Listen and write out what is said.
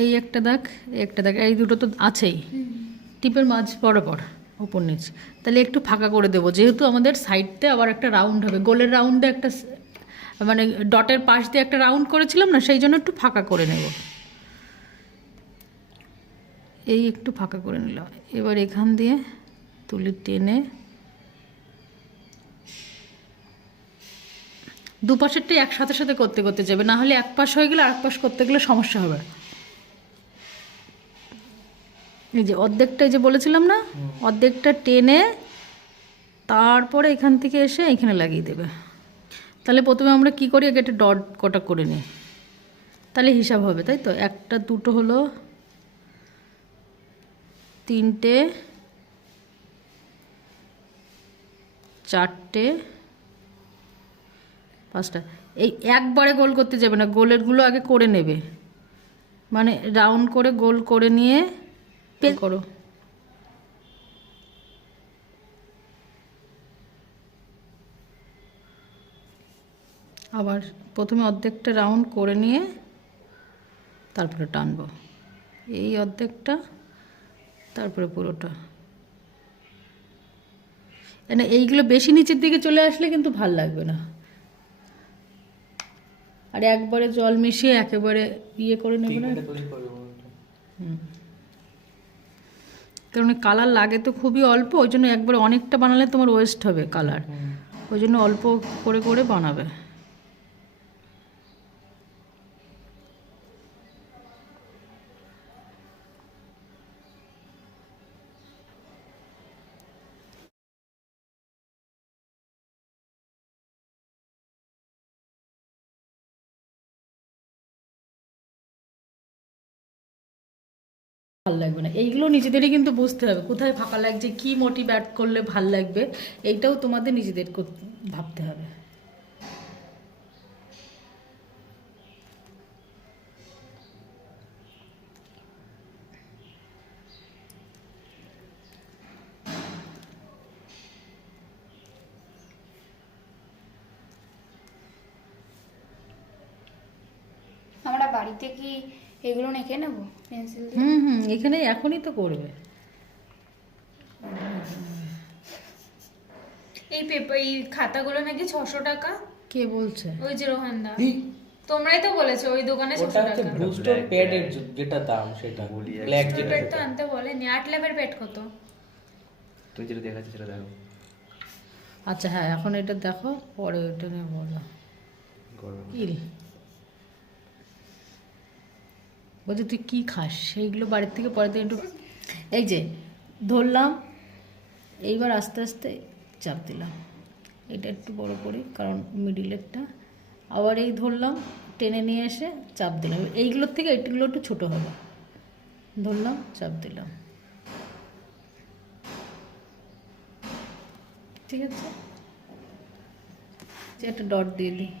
এই একটা দাগ, এই একটা দাগ, এই দুটো তো আছেই টিপের মাঝ বরাবর উপর নিচ। তাহলে একটু ফাঁকা করে দেবো, যেহেতু আমাদের সাইডতে আবার একটা রাউন্ড হবে, গোলের রাউন্ডে একটা মানে ডটের পাশ দিয়ে একটা রাউন্ড করেছিলাম না, সেই জন্য একটু ফাঁকা করে নেব। এই একটু ফাঁকা করে নিলাম। এবার এখান দিয়ে তুলি টেনে দুপাশেরটাই একসাথে সাথে করতে করতে যাবে, না হলে এক পাশ হয়ে গেলে আরেক পাশ করতে গেলে সমস্যা হবে। এই যে অর্ধেকটা যে বলেছিলাম না, অর্ধেকটা টেনে তারপরে এখান থেকে এসে এখানে লাগিয়ে দেবে। তাহলে প্রথমে আমরা কি করি, আগে একটা ডট কটা করে নিই, তাহলে হিসাব হবে, তাই তো। একটা, দুটো হলো, তিনটে, চারটে, পাঁচটা। এই একবারে গোল করতে যাবে না, গোলেরগুলো আগে করে নেবে, মানে রাউন্ড করে গোল করে নিয়ে করো। আবার প্রথমে অর্ধেকটা রাউন্ড করে নিয়ে তারপরে টানবো, এই অর্ধেকটা, তারপরে পুরোটা। মানে এইগুলো বেশি নিচের দিকে চলে আসলে কিন্তু ভাল লাগবে না। আর একবারে জল মিশিয়ে একেবারে ইয়ে করে নেবে না। কারণ কালার লাগে তো খুবই অল্প, ওই জন্য একবারে অনেকটা বানালে তোমার ওয়েস্ট হবে কালার, ওই জন্য অল্প করে করে বানাবে। ভাল লাগবে না, এইগুলো নিজেদেরই কিন্তু বুঝতে হবে কোথায় ফাঁকা লাগছে, কি মোটিভ অ্যাড করলে ভাল লাগবে, এইটাও তোমাদের নিজেদের ভাবতে হবে। আমরা বাড়িতে কি এগুলো এঁকে নেব পেন্সিল দিয়ে? এখানে এখনই তো করবে। এই পেপার, এই খাতাগুলো নাকি 600 টাকা। কে বলছে? ওই যে রোহানদা, তোমরাই তো বলেছো ওই দোকানে 600 টাকা। বুস্টার প্যাডের যেটা দাম সেটা ব্ল্যাক বুস্টার যেটা প্যাড তো আনতে বলেনি। 8 ল্যাবের প্যাড কত? তুমি যেটা দেখাচ্ছ সেটা দেখো। আচ্ছা হ্যাঁ, এখন এটা দেখো, পরে ওটা নিয়ে বলো। ইল বলছি তুই কী খাস, সেইগুলো বাড়ির থেকে পরে দিন একটু। এই যে ধরলাম, এইবার আস্তে আস্তে চাপ দিলাম, এটা একটু বড় করি কারণ মিডিলেরটা, আবার এই ধরলাম, টেনে নিয়ে এসে চাপ দিলাম, এইগুলোর থেকে এইগুলো একটু ছোটো হবে, ধরলাম চাপ দিলাম, ঠিক আছে। একটা ডট দিয়ে দিই।